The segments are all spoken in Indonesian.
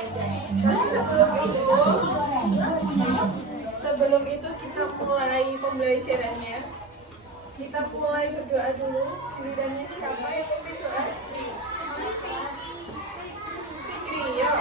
Tapi sebelum itu kita mulai pembelajarannya. Kita mulai berdoa dulu. Gilirannya siapa yang pimpin doa? Fikri, yuk.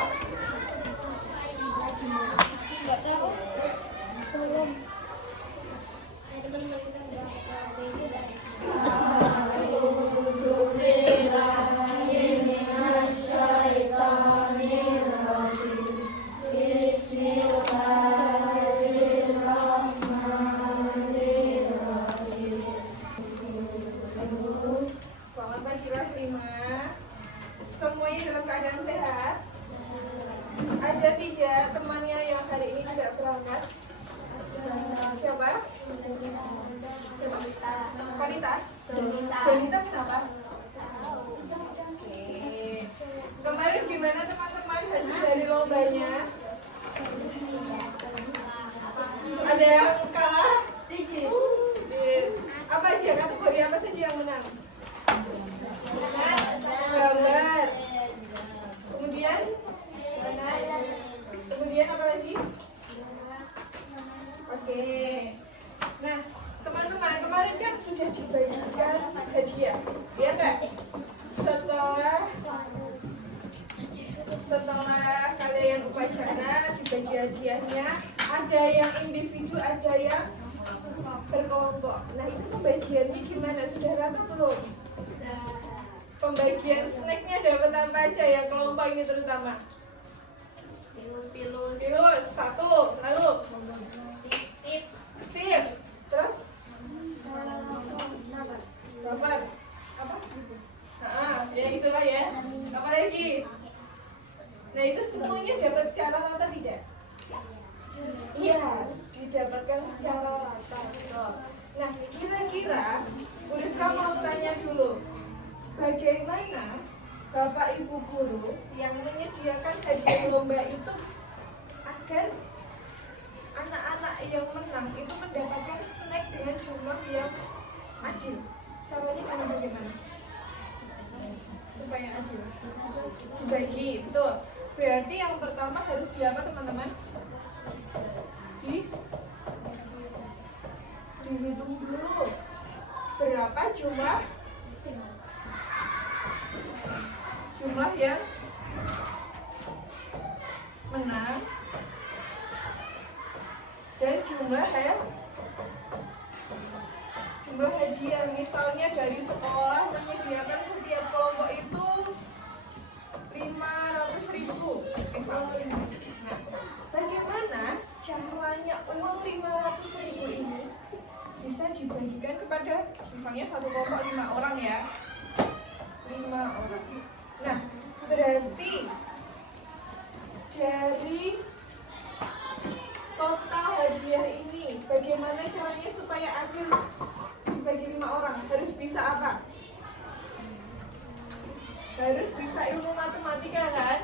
Selamat pagi kelas 5. Semuanya dalam keadaan sehat? Ada tidak temannya yang hari ini tidak berangkat? Siapa? Wanita? Wanita kenapa? Oke. Kemarin gimana teman-teman hasil dari lombanya? Ada yang kalah? Apa aja? Kategori apa saja yang menang? Gambar. Kemudian apa lagi? Oke. Nah, teman-teman, kemarin kan sudah dibagikan hadiah, ya enggak? Setelah kalian upacara dibagi hadiahnya, ada yang individu, ada yang berkelompok. Nah, itu pembagiannya gimana? Sudah rata belum? Pembagian snacknya dapat apa aja ya, kelompok ini terutama? Pilus, satu, lalu? Sip, terus? Bapak, apa? Ya itulah ya. Apa lagi? Nah, itu semuanya dapat secara rata tidak? Iya, didapatkan secara rata. Nah, kira-kira Ulifka mau tanya dulu, bagaimana Bapak Ibu Guru yang menyediakan hadiah lomba itu agar anak-anak yang menang itu mendapatkan snack dengan jumlah yang adil? Caranya bagaimana? Supaya adil dibagi, betul. Berarti yang pertama harus diapa teman-teman? Dihitung dulu berapa jumlah yang menang dan jumlah hadiah. Misalnya dari sekolah menyediakan setiap kelompok itu 500.000 misalnya. Nah, bagaimana caranya uang 500.000 ini bisa dibagikan kepada misalnya satu kelompok 5 orang ya, 5 orang. Nah, berarti dari total hadiah ini bagaimana caranya supaya adil dibagi 5 orang? Harus bisa apa? Harus bisa ilmu matematika kan?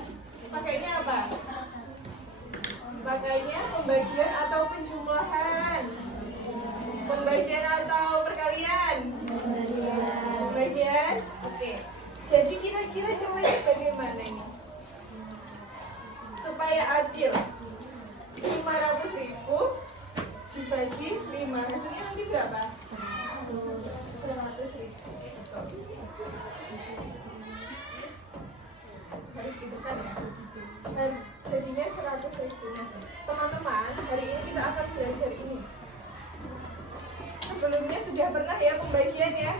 Pakainya apa? Pakainya pembagian atau penjumlahan? Pembagian atau perkalian? Pembagian? Oke. Jadi kira-kira caranya bagaimana ini? Supaya adil. 500.000 dibagi 5, hasilnya nanti berapa? 100.000. Harus ditekan ya. Dan jadinya 100.000. Nah, teman-teman, hari ini kita akan belajar ini. Sebelumnya sudah pernah ya pembagian ya.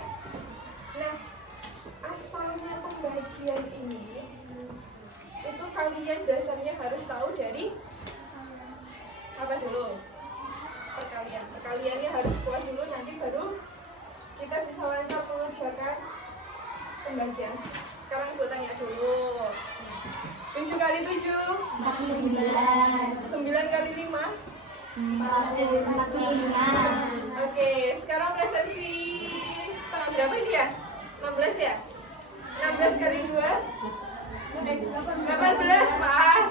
Nah, asalnya pembagian ini itu kalian dasarnya harus tahu dari apa dulu? Perkalian. Perkaliannya harus kuat dulu, nanti baru kita bisa lancar mengerjakan pembagian. Sekarang ibu tanya dulu. 7 kali 7 49. 9 kali 5 45. Oke, sekarang presensi tanggal berapa ini ya? 16 ya? 16 kali 2 18, maaf.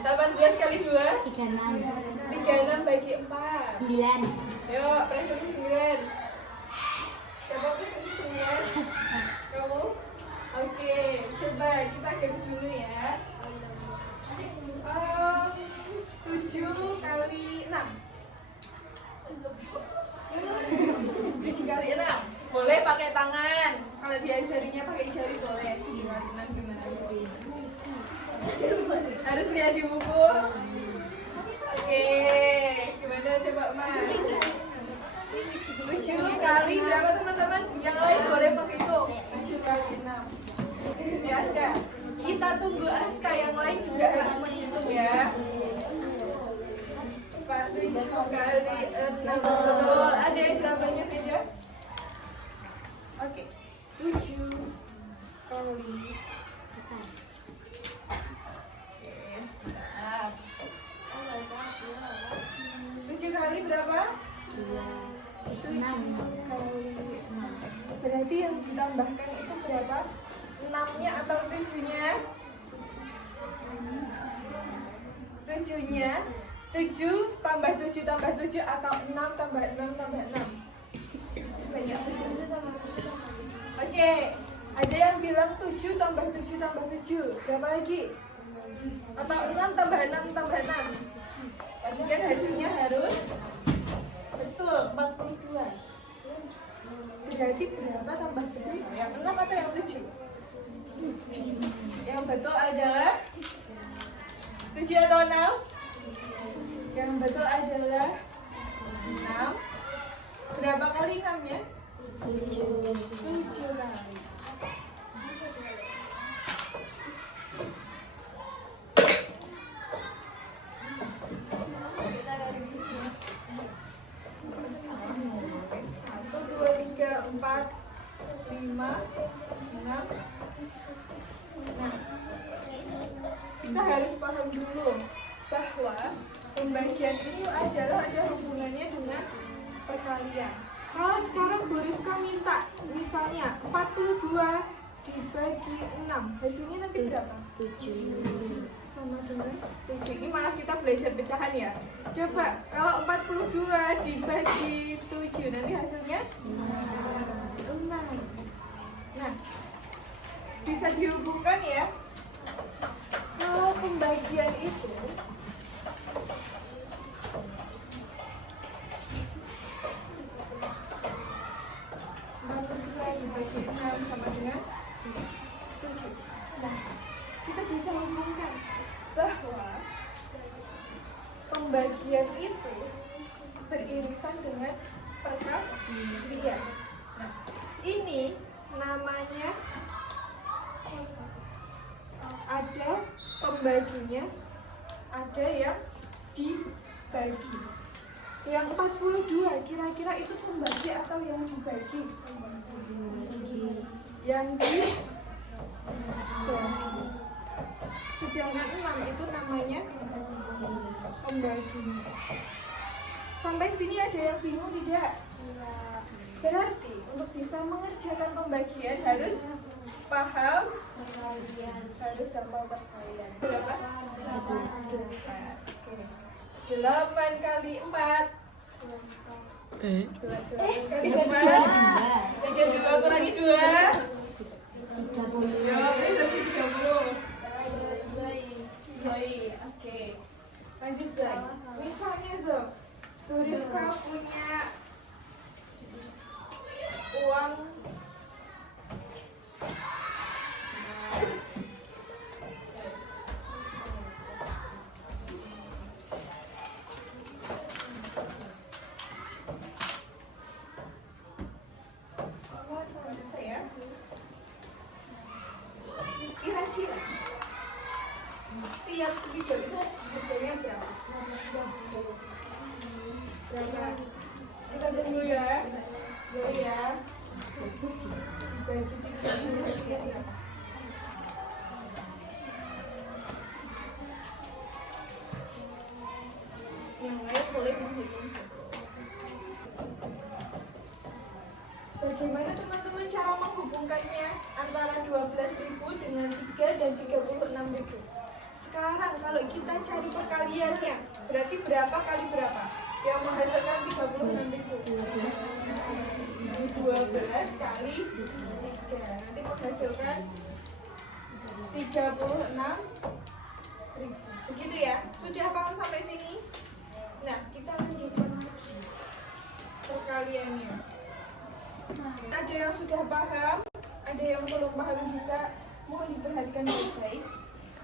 18 kali 2 36 bagi 4 9. Yuk, presensi 9. Siapa presensi 9? Kamu? Oke, coba kita garis dulu ya. 7 kali 6. 7 kali 6. Boleh pakai tangan. Kalau diajarinya pakai jari boleh. 7 kali 6 gimana? Harus lihat di buku. Oke, gimana coba Mas? 7 kali berapa teman-teman? Yang lain boleh pakai itu. 7 kali 6. Ya Aska, kita tunggu Aska, yang lain juga harus menghitung ya. 7 kali 6. Betul, ada yang jawabannya beda? Oke, 7 kali. Oke, siap. 7 kali berapa? 7 kali 6. Berarti yang ditambahkan itu berapa? 6-nya atau 7-nya? 7-nya. 7 tambah 7 tambah 7 atau 6 tambah 6 tambah 6? Sebanyak 7. Oke, ada yang bilang 7 tambah 7 tambah 7. Berapa lagi? Atau 6 tambah 6 tambah 6? Berarti kan hasilnya harus betul 42. Berarti berapa tambah berapa? Yang 6 atau yang 7? Yang betul adalah 7 atau 6? Yang betul adalah 6. Berapa kali 6 ya? 7 kali. Satu, dua, tiga, empat, 5, 6. Nah, kita harus paham dulu bahwa pembagian itu adalah ada hubungannya dengan perkalian. Kalau sekarang Bu Rifka minta misalnya 42 dibagi 6, hasilnya nanti berapa? 7. Sama dengan 7. Ini malah kita belajar pecahan ya. Coba kalau 42 dibagi 7 nanti hasilnya 6. Nah, bisa dihubungkan ya. Kalau pembagian itu dibagi 6 sama dengan 7. Nah, kita bisa hubungkan bahwa pembagian itu beririsan dengan perkalian. Nah, ini namanya ada pembaginya, ada yang dibagi. Yang 42 kira-kira itu pembagi atau yang dibagi? Yang dibagi. Sedangkan 6 itu namanya pembagi. Sampai sini ada yang bingung tidak? Berarti untuk bisa mengerjakan pembagian harus paham harus hafal perkalian. Berapa? 8 kali 4. 8 kali 4. 32 kurangi 2. 30. Ya, bisa 30. Zoi, oke. Lanjut Zoi. Misalnya Zoi, Bu Rifka punya uang kira-kira setiap segitiga itu harganya berapa? Berapa? Kita tunggu ya. Dulu ya. Bagi 3 harganya berapa? Yang lain boleh menghitung. Bagaimana teman-teman cara menghubungkannya antara 12.000 dengan 3 dan 36.000? Sekarang kalau kita cari perkaliannya, berarti berapa kali berapa? Yang menghasilkan 36.000. 12 kali 3. Nanti menghasilkan 36.000. Begitu ya. Sudah paham sampai sini? Nah, kita lanjutkan lagi perkaliannya. Ada yang sudah paham, ada yang belum paham juga. Mohon diperhatikan baik-baik,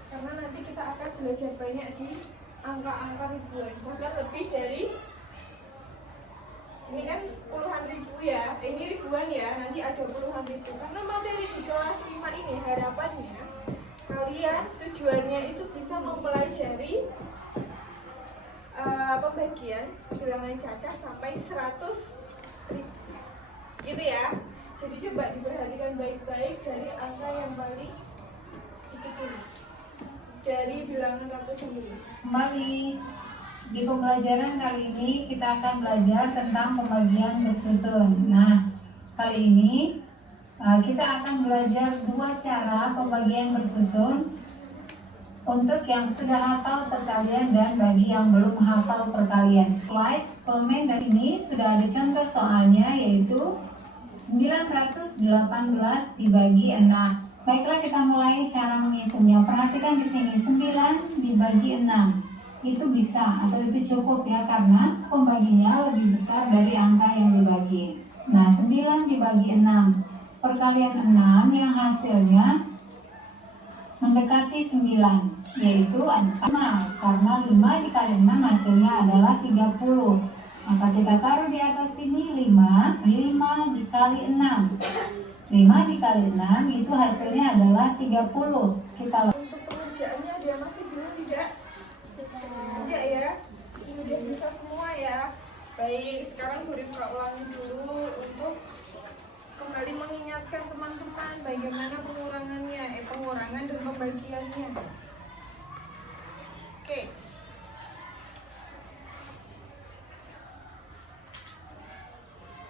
karena nanti kita akan belajar banyak di angka-angka ribuan, bahkan lebih dari ini kan puluhan ribu ya, ini ribuan ya, nanti ada puluhan ribu. Karena materi di kelas 5 ini harapannya kalian tujuannya itu bisa mempelajari pembagian bilangan cacah sampai 100.000 gitu ya. Jadi coba diperhatikan baik-baik dari angka yang paling sedikit dulu, dari bilangan ratusan dulu. Kembali di pembelajaran kali ini kita akan belajar tentang pembagian bersusun. Nah, kali ini kita akan belajar dua cara pembagian bersusun untuk yang sudah hafal perkalian dan bagi yang belum hafal perkalian. Like, komen, dan ini sudah ada contoh soalnya, yaitu 918 dibagi 6. Baiklah, kita mulai cara menghitungnya. Perhatikan di sini, 9 dibagi 6. Itu bisa atau itu cukup ya, karena pembaginya lebih besar dari angka yang dibagi. Nah, 9 dibagi 6. Perkalian 6 yang hasilnya mendekati 9, yaitu sama, karena 5 dikali 6 hasilnya adalah 30. Maka kita taruh di atas sini 5 dikali 6. 5 dikali 6 itu hasilnya adalah 30. Kita Untuk pengerjaannya dia masih belum tidak? Tidak ya? Sudah bisa semua ya? Baik, sekarang Bu Rifka ulangi dulu untuk kembali mengingatkan teman-teman bagaimana pengurangan dan pembagiannya. Oke.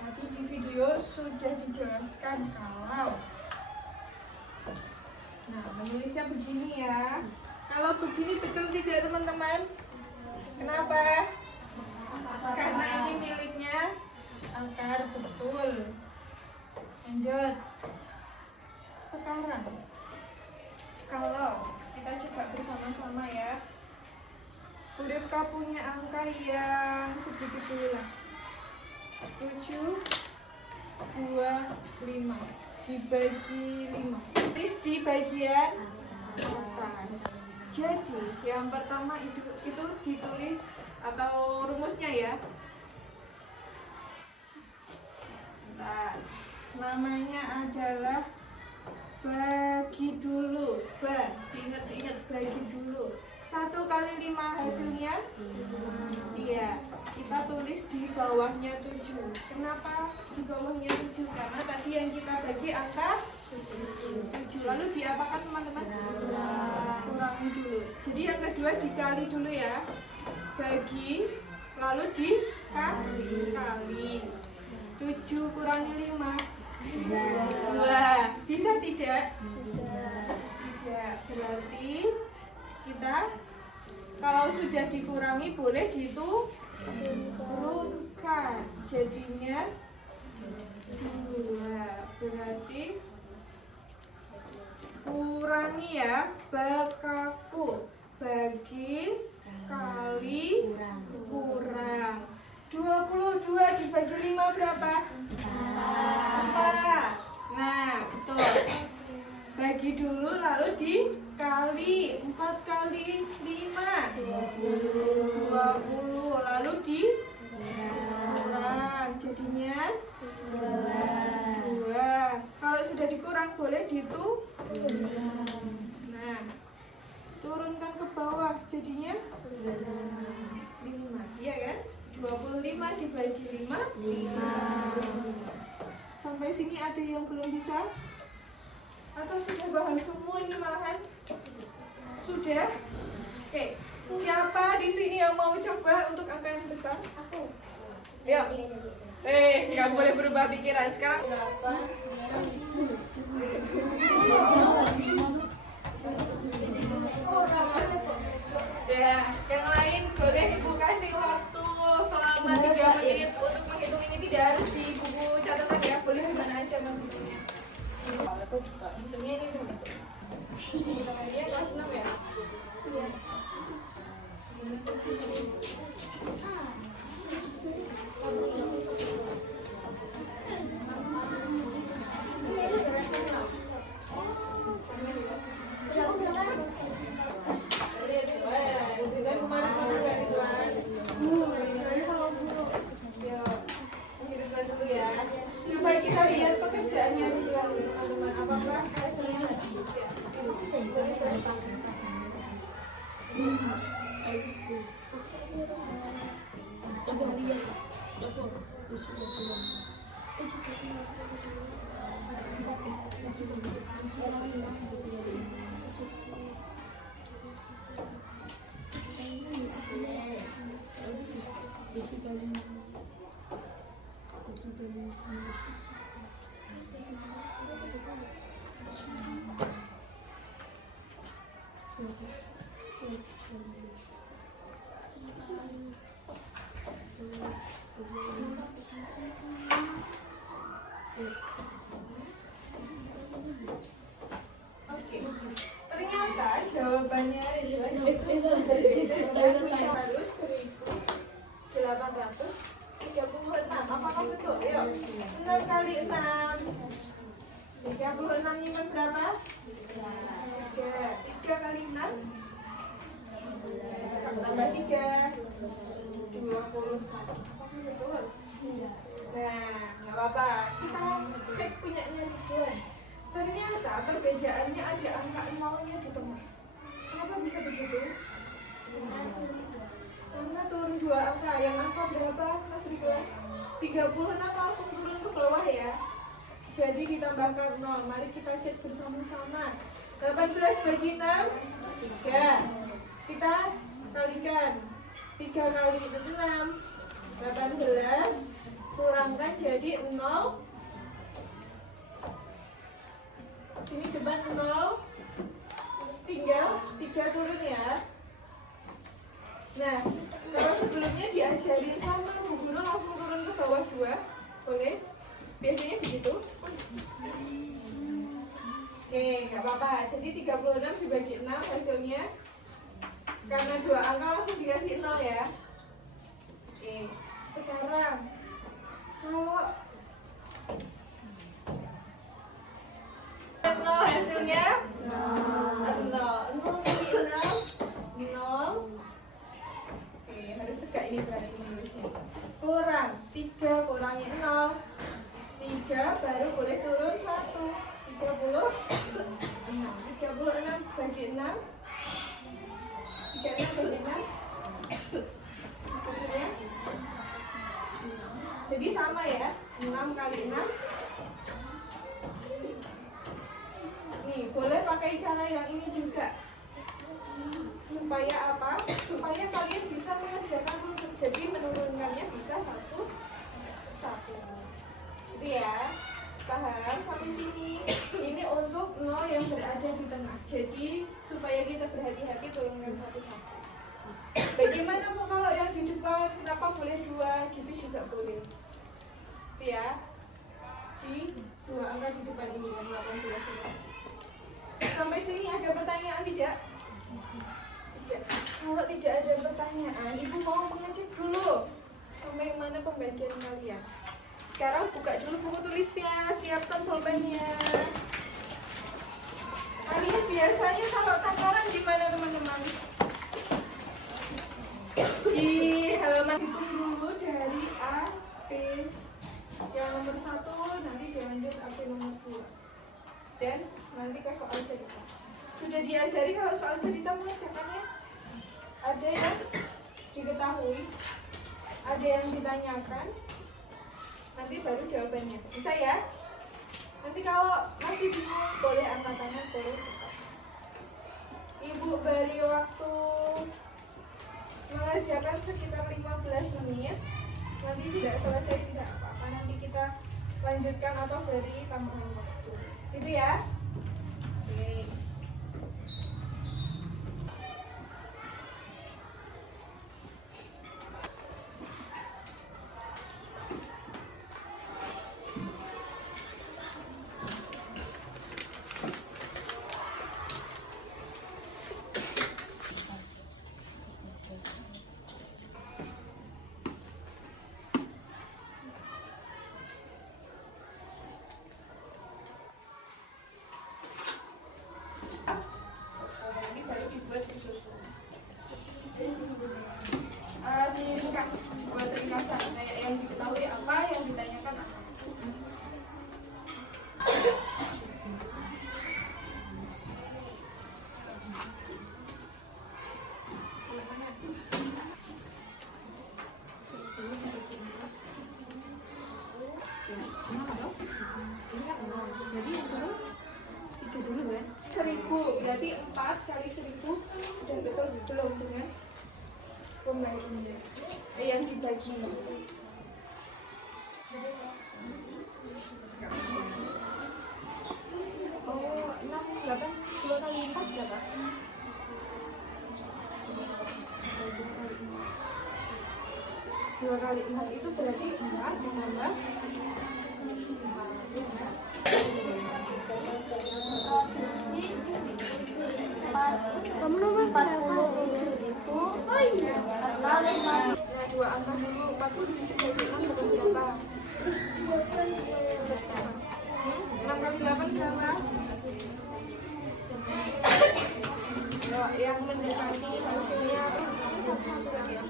Tadi di video sudah dijelaskan kalau menulisnya begini ya. Kalau begini betul tidak teman-teman? Kenapa? Karena ini miliknya angkar, betul. Lanjut. Sekarang kalau kita coba bersama-sama ya, Bu Rifka punya angka yang sedikit dulu lah. 7, 2, 5 dibagi 5. Tulis di bagian atas. Jadi yang pertama itu ditulis atau rumusnya ya. Nah, namanya adalah bagi dulu. Ingat-ingat, bagi dulu. 1 kali 5 hasilnya? Iya, kita tulis di bawahnya 7. Kenapa di bawahnya 7? Karena tadi yang kita bagi angka 7. Lalu diapakan teman-teman? Kurangi dulu. Jadi yang kedua dikali dulu ya. Bagi, lalu dikali. 7 kurangi 5. 2. Bisa tidak? Tidak. Berarti kita kalau sudah dikurangi boleh diturunkan. Jadinya 2. Berarti kurangi ya, bakaku. Bagi kali kurang. 22 dibagi 5 berapa? 4. Nah, betul. Bagi dulu lalu dikali. 4 kali 5 20. Lalu dikurang. Jadinya 2. Kalau sudah dikurang boleh nah, turunkan ke bawah. Jadinya 5. Iya kan? 25 dibagi 5. Sampai sini ada yang belum bisa? Atau sudah paham semua ini malahan? Sudah? Oke. Siapa di sini yang mau coba untuk angka yang besar? Aku. Ya. Nggak boleh berubah pikiran. Sekarang ya, yang lain boleh Ibu kasih waktu selama 3 menit untuk menghitung ini. Tidak harus di buku catatan ya, boleh di mana aja menghitungnya. Hitungnya ini dulu. Hitungannya kelas 6 ya? Iya. Coba kita lihat pekerjaannya teman-teman. Apakah hasilnya? Oke, ternyata jawabannya Ridwan itu 1.836. Apakah betul? Yuk, 6 kali 6 36 nyimpen berapa? 3 kali 6 tambah 3 21. Apakah betul? Nah, nggak apa-apa. Kita cek punyanya Ridwan. Ternyata perbedaannya ada angka 0-nya di tengah. Kenapa bisa begitu? Karena turun 2 angka. Yang angka berapa, Mas Ridwan? 36 langsung turun ke bawah ya. Jadi ditambahkan 0. Mari kita cek bersama-sama. 18 bagi 6 3. Kita kalikan 3 kali 6 18 kurangkan jadi 0. Sini depan 0. Tinggal 3 turun ya. Nah, kalau sebelumnya diajarin sama Bu Guru langsung turun ke bawah 2. Boleh? Biasanya begitu. Oke, nggak apa-apa. Jadi 36 dibagi 6 hasilnya. Karena 2 angka langsung dikasih 0 ya. Oke, sekarang kalau 0 hasilnya 0 kali 6 0. Oke, harus tegak ini berarti menulisnya. Kurang 3 kurangi 0 3 baru boleh turun 1. 36 bagi 6 36 bagi 6 hasilnya. Jadi sama ya, 6 kali 6. Nih, boleh pakai cara yang ini juga. Supaya apa? Supaya kalian bisa mengerjakan runtut. Jadi menurunkannya bisa 1 1. Itu ya. Paham sampai sini? Ini untuk 0 yang berada di tengah. Jadi supaya kita berhati-hati turunkan 1 1. Bagaimana Bu kalau yang di depan? Kenapa boleh 2? Gitu juga boleh. Itu ya. Di 2 angka di depan ini yang 18 ini. Sampai sini ada pertanyaan tidak? Tidak. Kalau tidak ada pertanyaan, Ibu mau mengecek dulu sampai mana pembagian kalian. Sekarang buka dulu buku tulisnya, siapkan pulpennya. Kalian biasanya kalau takaran gimana teman-teman? Di halaman hitung dulu dari A, B, yang nomor 1, nanti dilanjut A, B nomor 2. Dan nanti ke soal cerita. Sudah diajari kalau soal cerita mengerjakannya? Ada yang diketahui, ada yang ditanyakan, nanti baru jawabannya. Bisa ya? Nanti kalau masih bingung boleh angkat tangan, boleh cepat. Ibu beri waktu mengerjakan sekitar 15 menit. Nanti tidak selesai tidak apa-apa. Nanti kita lanjutkan atau beri tambahan waktu. Itu ya? Oke. Jadi yang turun 3 dulu kan? 1000, berarti 4 kali 1000 udah betul belum dengan pembaginya yang dibagi. Oh, 6, 8, 2 kali 4 berapa? 2 kali 4 itu berarti 4 ditambah Kamu nomor 47.000. Oh iya. nah 2 angka dulu 47 kali 6 satu berapa? 6 kali 8 berapa? Ya, yang mendekati hasilnya ini satu-satu lagi ya.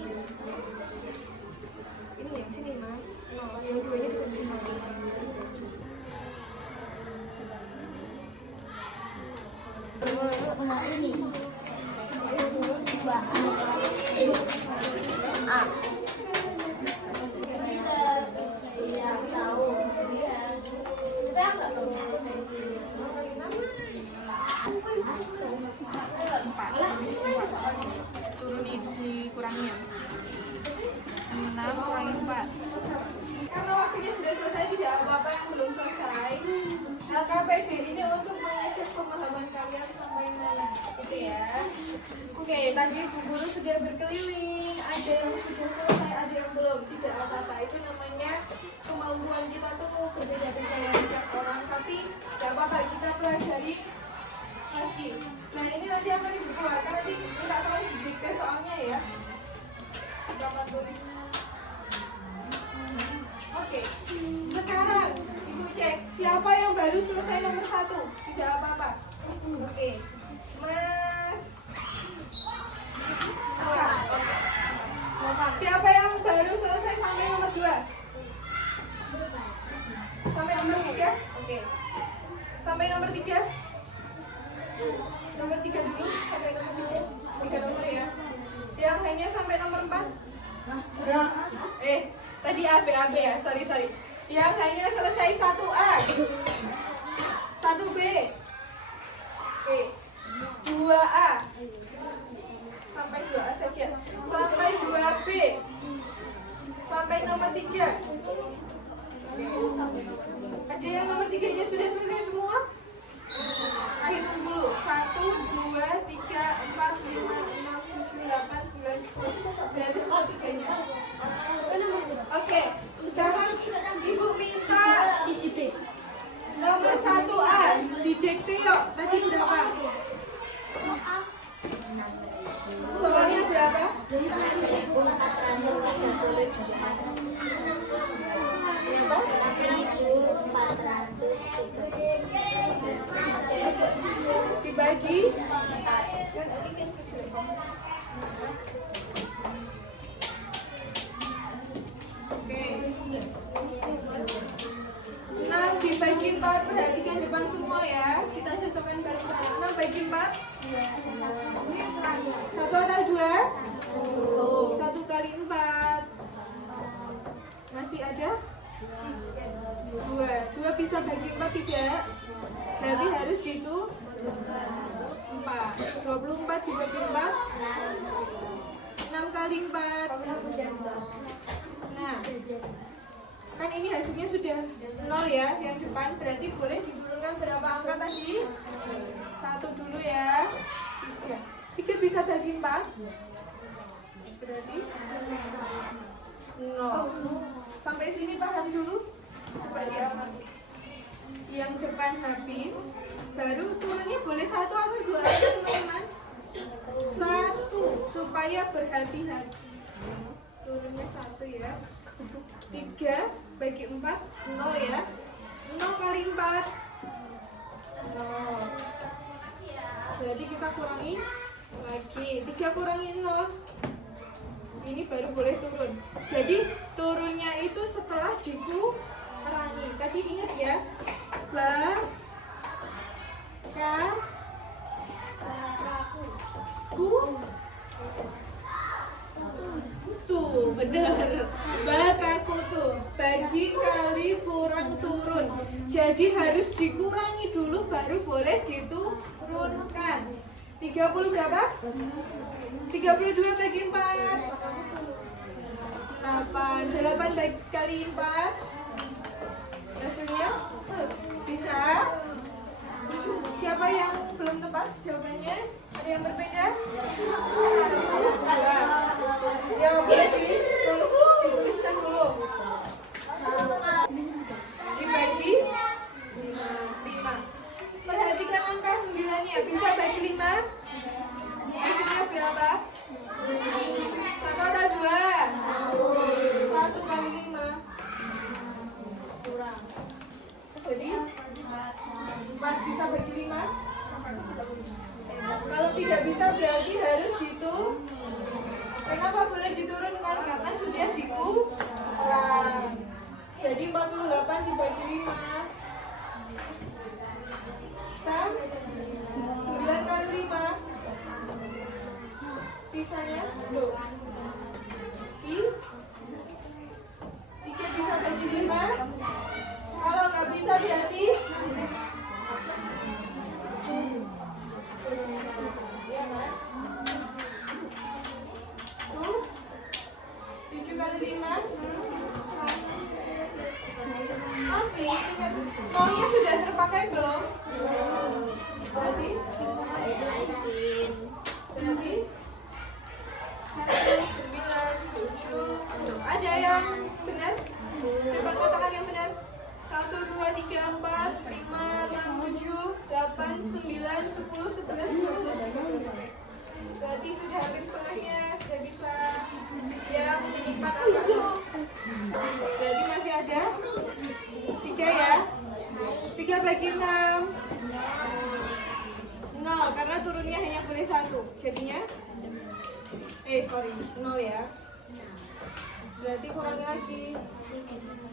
Ini yang sini mas. No, yang duanya dibagi satu. Nah, ini. 2A. A. Iya, tahu. Kita enggak tahu. Turun dikurangi ya. 6 kurangi 4. Karena waktunya sudah selesai, tidak apa-apa yang belum selesai. LKPD ini untuk mengecek pemahaman kalian sampai mana gitu ya. Oke, tadi Bu Guru sudah berkeliling, ada yang sudah selesai, ada yang belum. Tidak apa-apa, itu namanya kemampuan kita tuh berbeda-beda ya setiap orang. Tapi tidak apa-apa, kita pelajari lagi. Nah ini nanti akan dikeluarkan, nanti minta tolong didikte soalnya ya. Bapak tulis. Oke, sekarang Ibu cek siapa yang baru selesai nomor 1. Tidak apa-apa. Oke, Mas. Siapa yang baru selesai sampai nomor 2? Sampai nomor 3? Oke. Sampai nomor 3? Nomor 3 dulu, sampai nomor 3. 3 nomor ya. Yang lainnya sampai nomor 4? Tadi AB ya, sorry. Yang lainnya selesai 1A, 1B, oke, 2A, sampai 2A saja, sampai 2B, sampai nomor 3. Ada yang nomor 3-nya sudah selesai semua? Hitung dulu, 1, 2, 3, 4, 5, 6, 7, 8, 9, 10. Berarti semua 3-nya. Oke, sekarang Ibu minta nomor 1A didikte yuk. Tadi berapa? Soalnya berapa? Dibagi oke. 6 dibagi 4, perhatikan depan semua ya. Kita cocokkan bareng-bareng. 6 bagi 4 1 atau 2? 1 kali 4 masih ada 2 bisa bagi 4 tidak? Berarti harus dihitung 4. 24 dibagi 4 6 kali 4. Nah, kan ini hasilnya sudah 0 ya, yang depan berarti boleh diturunkan berapa angka tadi? 1 dulu ya. 3 bisa bagi 4 berarti 0. Sampai sini paham dulu seperti apa? Yang depan habis, baru turunnya boleh 1 atau 2 aja teman-teman. 1 supaya berhati-hati. Turunnya 1 ya. 3 bagi 4 0 ya. 0 kali 4 0. Berarti kita kurangi lagi. 3 kurangi 0. Ini baru boleh turun. Jadi turunnya itu setelah dikurangi. Tadi ingat ya. Tuh, benar. Bakaku tuh. Bagi kali kurang turun. Jadi harus dikurangi dulu baru boleh diturunkan. 30 berapa? 32 bagi 4. 8 kali 4. Hasilnya bisa. Siapa yang belum tepat jawabannya? Ada yang berbeda? 2. Ya boleh dituliskan dulu. Dibagi 5. Perhatikan angka 9-nya. Bisa bagi 5? Hasilnya berapa? 1 atau 2? 1 kali 5 kurang. Jadi 4 bisa bagi 5. Kalau tidak bisa berarti harus diturun. Kenapa boleh diturunkan? Karena sudah dikurang. Jadi 48 dibagi 5 sama 9 kali 5. Sisanya loh. 3 bisa bagi 5. Kalau nggak bisa berarti ya kan? 7 kali 5. Oke, uangnya sudah terpakai belum? Berarti 9, 7. Ada yang benar? Cepat katakan yang benar. 1, 2, 3, 4, 5, 6, 7, 8, 9, 10, 11, 12. Berarti sudah habis setengahnya, sudah bisa. Yang 4 apa? Berarti masih ada 3 ya. 3 bagi 6 0, karena turunnya hanya boleh 1. Jadinya 0 ya. Berarti kurangi lagi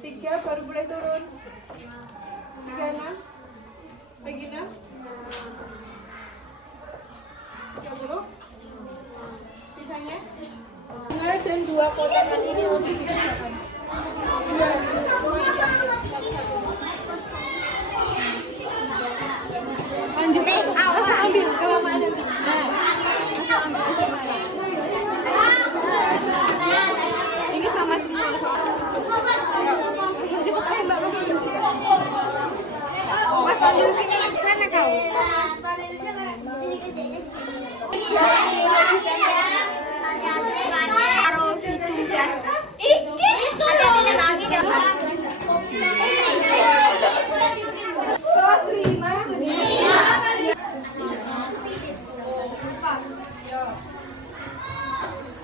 3 baru boleh turun. 3, 6 bagi 6 30. Sisanya 2 dan 2 kotakan ini untuk dipisahkan. Lanjut, masa ambil kelamaan nanti. Nah, masa ambil aja Maya. Ini sama semua. Langsung cepet aja Mbak, langsung ambil sini. Mas ambil sini, sana kau. Taruh situ dan kelas 5.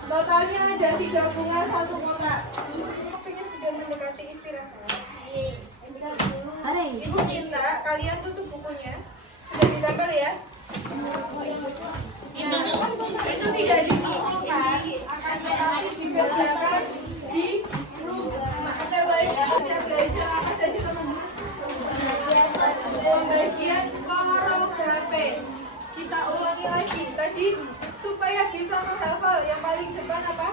Totalnya ada 3 bunga 1 kotak. Waktunya sudah mendekati istirahat. Ibu minta kalian tutup bukunya. Sudah ditempel ya? Itu tidak dibukukan, akan tetapi dikerjakan di rumah. Sudah belajar apa saja teman-teman? Pembagian koreografi. Kita ulangi lagi. Tadi supaya bisa menghafal yang paling depan apa?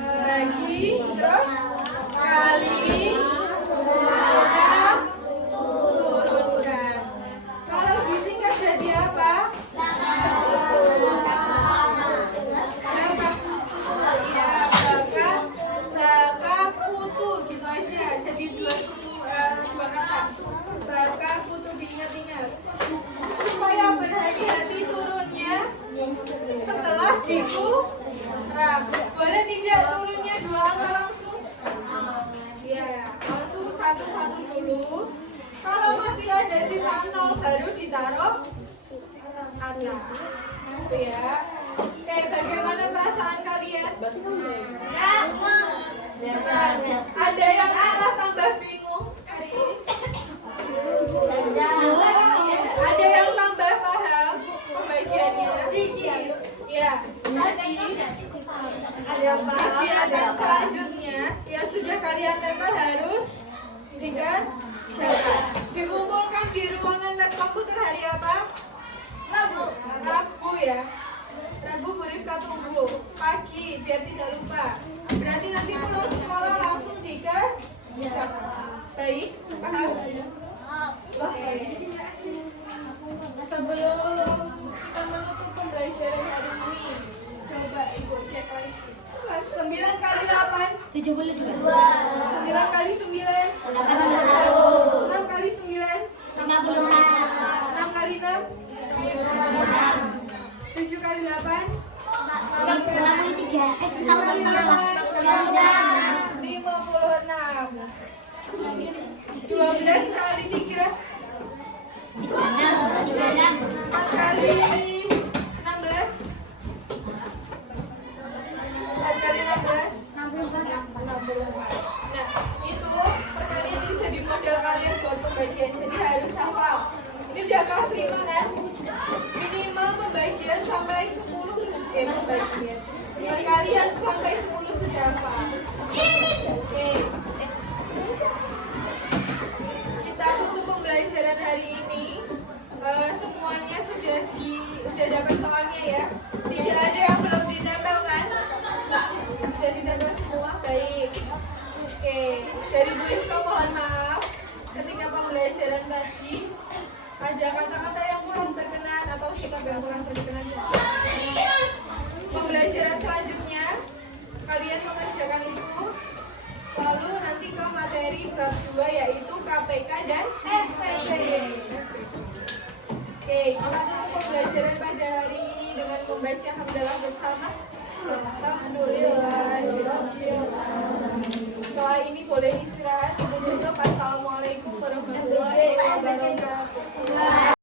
Bagi, terus kali, turunkan. Kalau disingkat jadi apa? Baka kutu gitu aja. Jadi dua kata. Baka kutu, diingat-ingat. Supaya berhati-hati turunnya setelah dikurang. Boleh tidak turunnya 2 angka langsung? Ya, langsung 1 dulu. Kalau masih ada sisa 0 baru ditaruh atas. Ya. Kayak bagaimana perasaan kalian? Ada yang malah tambah bingung hari ini? Ada yang tambah paham pembagiannya? Ya, tadi kegiatan selanjutnya yang sudah kalian tempel harus dikerjakan. Dikumpulkan di ruangan lab komputer hari apa? Rabu ya. Rabu Burifka tunggu pagi biar tidak lupa. Berarti nanti pulang sekolah langsung dikerjakan. Baik, paham? Oke. Sebelum kita menutup pembelajaran hari ini, coba ibu cek lagi. 9 kali 8 72. 9 kali 9 81. 6 kali 9 56. 6 kali 6 7 kali 8 63. Sama-sama. 56 12 kali 3 4 kali 16 4 kali 16. Nah, itu perkalian ini jadi model kalian buat pembagian. Jadi harus hafal. Ini udah kelas 5 kan? Minimal pembagian sampai 10. Pembagian. Perkalian sampai 10 sudah hafal. Oke. Kita tutup pembelajaran hari ini. Semuanya sudah dapat soalnya ya. Tidak ada yang belum ditempel kan? Sudah ditempel semua, baik. Oke, dari Bu Rifka mohon maaf ketika pembelajaran tadi ada kata-kata yang kurang berkenan atau sikap yang kurang berkenan. Pembelajaran selanjutnya kalian mengerjakan itu, lalu nanti ke materi bab 2 yaitu KPK dan FPP. Oke, kita tutup pembelajaran pada hari ini dengan membaca hamdalah bersama. Alhamdulillah. Setelah ini boleh istirahat. Ibu tutup. Assalamualaikum warahmatullahi wabarakatuh.